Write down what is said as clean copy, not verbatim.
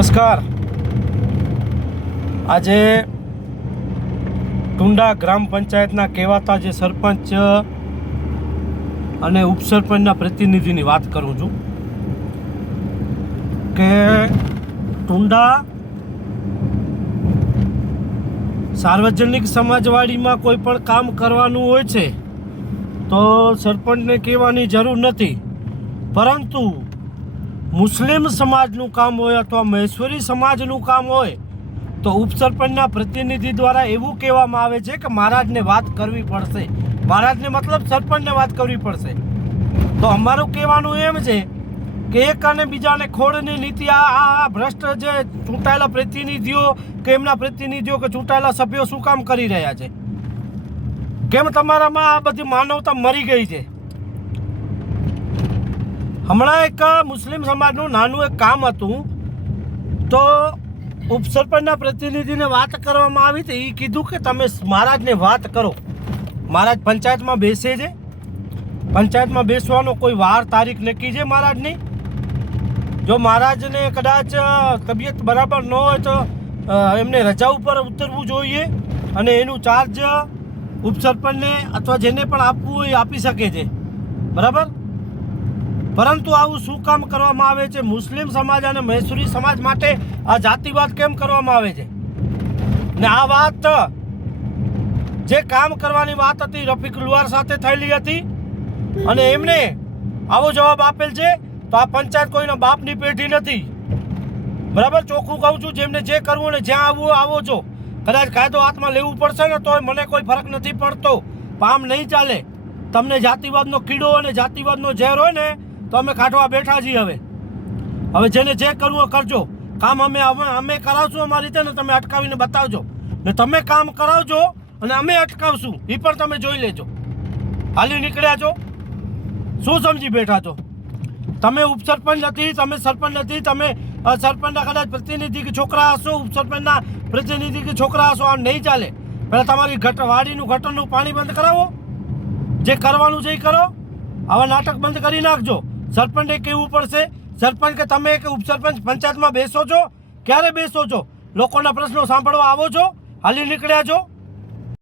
નમસ્કાર. આજે ટુંડા ગ્રામ પંચાયતના કહેવાતા જે સરપંચ અને ઉપસરપંચના પ્રતિનિધિની વાત કરું છું કે ટુંડા સાર્વજનિક સમાજવાડીમાં કોઈ પણ કામ કરવાનું હોય છે તો સરપંચને કહેવાની જરૂર નથી, પરંતુ મુસ્લિમ સમાજનું કામ હોય અથવા મહેશ્વરી સમાજનું કામ હોય તો ઉપસરપંચના પ્રતિનિધિ દ્વારા એવું કહેવામાં આવે છે કે મહારાજને વાત કરવી પડશે. મહારાજને મતલબ સરપંચને વાત કરવી પડશે. તો અમારું કહેવાનું એમ છે કે એક અને બીજાને ખોળની નીતિ આ ભ્રષ્ટ જે ચૂંટાયેલા પ્રતિનિધિઓ કે એમના પ્રતિનિધિઓ કે ચૂંટાયેલા સભ્યો શું કામ કરી રહ્યા છે? કેમ તમારામાં આ બધી માનવતા મરી ગઈ છે? હમણાં એક મુસ્લિમ સમાજનું નાનું એક કામ હતું તો ઉપસરપંચના પ્રતિનિધિને વાત કરવામાં આવી હતી. એ કીધું કે તમે મહારાજને વાત કરો. મહારાજ પંચાયતમાં બેસે છે, પંચાયતમાં બેસવાનો કોઈ વાર તારીખ નક્કી છે મહારાજની? જો મહારાજને કદાચ તબિયત બરાબર ન હોય તો એમને રજા ઉપર ઉતરવું જોઈએ અને એનું ચાર્જ ઉપસરપંચને અથવા જેને પણ આપવું હોય આપી શકે છે, બરાબર? પરંતુ આવું શું કામ કરવામાં આવે છે? મુસ્લિમ સમાજ અને મહેશ્વરી સમાજ માટે આ જાતિવાદ કેમ કરવામાં આવે છે? ને આ વાત જે કામ કરવાની વાત હતી રફીક લુહાર સાથે થયેલી હતી અને એમને આવો જવાબ આપેલ છે. તો આ પંચાયત કોઈના બાપની પેઢી નથી, બરાબર? ચોખ્ખું કહું છું, જેમને જે કરવું ને જ્યાં આવવું આવો છો. કદાચ કાયદો હાથમાં લેવું પડશે ને તો મને કોઈ ફરક નથી પડતો, આમ નહીં ચાલે. તમને જાતિવાદનો કીડો અને જાતિવાદનો ઝેર હોય ને તો અમે કાઢવા બેઠા છીએ. હવે જેને જે કરવું કરજો. કામ અમે કરાવશું અમારી રીતે ને તમે અટકાવીને બતાવજો, ને તમે કામ કરાવજો અને અમે અટકાવશું એ પણ તમે જોઈ લેજો. હાલી નીકળ્યા છો, શું સમજી બેઠા છો? તમે ઉપસરપંચ નથી, તમે સરપંચ નથી, તમે સરપંચના કદાચ પ્રતિનિધિ કે છોકરા હશો, ઉપસરપંચના પ્રતિનિધિ કે છોકરા હશો. આ નહીં ચાલે. પહેલાં તમારી વાડીનું ગટરનું પાણી બંધ કરાવો, જે કરવાનું છે એ કરો. આવા નાટક બંધ કરી નાખજો. સરપંચે કહેવું પડશે, સરપંચ કે તમે કે ઉપસરપંચ પંચાયતમાં બેસો છો, ક્યારે બેસો છો? લોકોના પ્રશ્નો સાંભળવા આવો છો? હાલી નીકળ્યા છો?